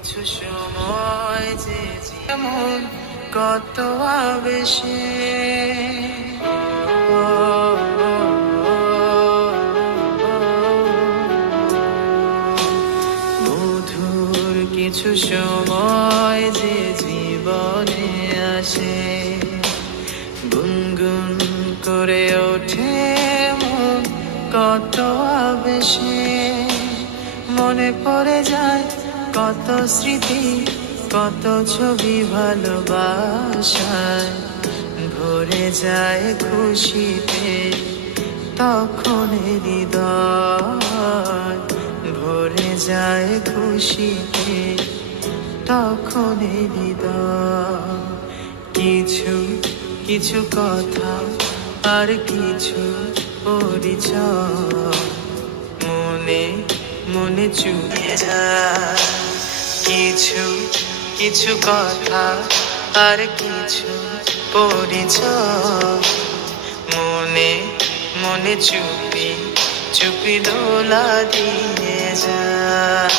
কিছু সময় যে যেমন কত আবেশে মধুর কিছু সময় যে জীবনে আসে গুনগুন করে ওঠে মন কত আবেশে মনে পড়ে যায় কত স্মৃতি কত ছবি ভালোবাসায় ভরে যায় খুশিতে তখন হৃদয় ভরে যায় খুশিতে তখন হৃদয় কিছু কিছু কথা আর কিছু পরিচয় মনে মনে চুকে যায় কিছু কিছু কথা আর কিছু পরিচয় মনে মনে চুপি চুপি দোলা দিয়ে যায়